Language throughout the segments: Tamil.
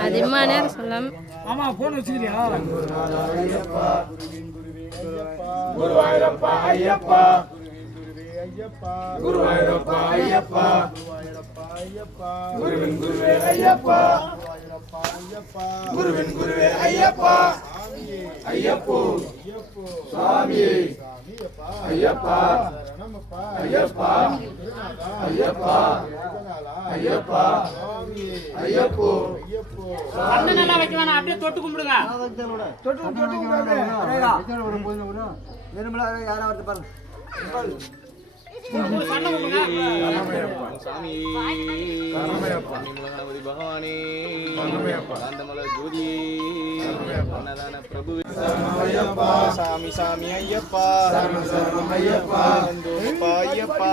அதிகமாக நேரம் சொல்லாம ஆமா போன் வச்சுக்கிறியா குருவாயூரப்பா ஐயப்பா குருவாயூரப்பா ஐயப்பா குருவின் குருவே ஐயப்பா குருவின் குருவே ஐயப்பா ஐயப்போ சுவாமியே ஐயப்பா ஐயப்பா ஐயப்பா ஐயப்பா ஐயப்போ அண்ணன் நல்லா வைக்கலாம் அப்படியே தொட்டு கும்பிடுங்க தொட்டு கும்பிடுங்க யாரா வருது பாருங்க சாமி கணபதி பகவானே காந்தமல ஜோதி அன்னதான பிரபு சாமி சாமி ஐயப்பா ஐயப்பா ஐயப்பா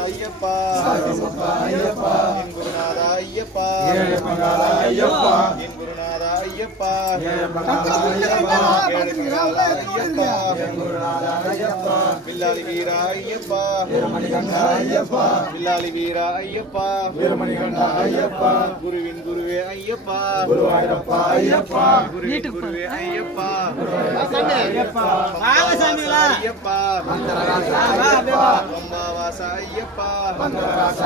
ஐயப்பா ஐயப்பா என் குருநாதா ஐயப்பா என் குருநாதா ஐயப்பா பில்லாளி வீரா ஐயப்பா பில்லாளி வீரா ஐயப்பா ஐயப்பா குருவின் குருவே ஐயப்பா குருவாயூரப்பா ஐயப்பா குருவின் குருவே ஐயப்பா ஐயப்பா ஐயப்பா பம்பாவாச ஐயப்பா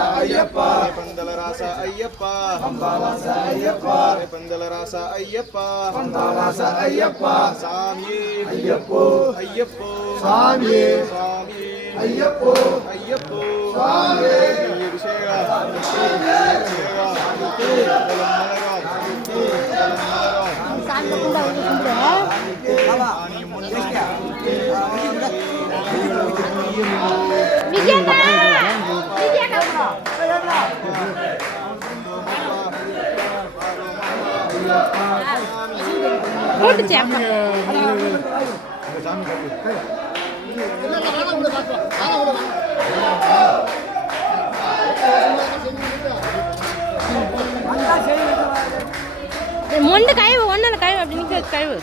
ஐயப்பா பந்தலராச ஐயப்பா ஐயப்பா பந்தலராச ஐயப்பா ஐயப்பா சாமி ஐயப்போ ஐயப்போ சாமி சாமி ஐயப்போ ஐயப்போ சாமி அபிஷேகா மொண்டு கழிவு ஒன்றில் கழிவு அப்படி நிற்க கழிவு